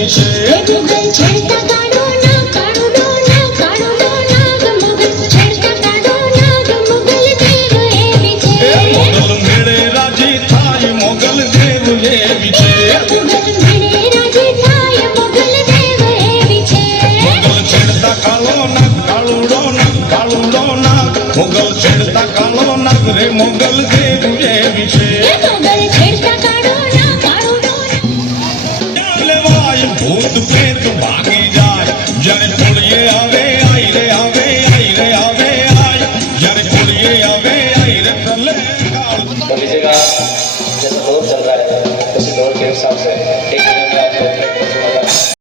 એવી છે મુગલ છેડતા કાળો નાગ કાળો નાગ કાળો નાગ મુગલ છેડતા કાળો નાગ મુગલ દેવ એવી છે મોગલ મેળે રાજી થાય મોગલ દેવ એવી છે મુગલ મેળે રાજી થાય મુગલ દેવ એવી છે મોગલ છેડતા કાળો નાગ કાળુડો નાગ મોગલ છેડતા કાળો નાગ રે મોગલ દેવ એવી છે મુગલ છેડતા કાળો નાગ કાળો નાગ લેવાય ભૂત પ્રેત ભાગી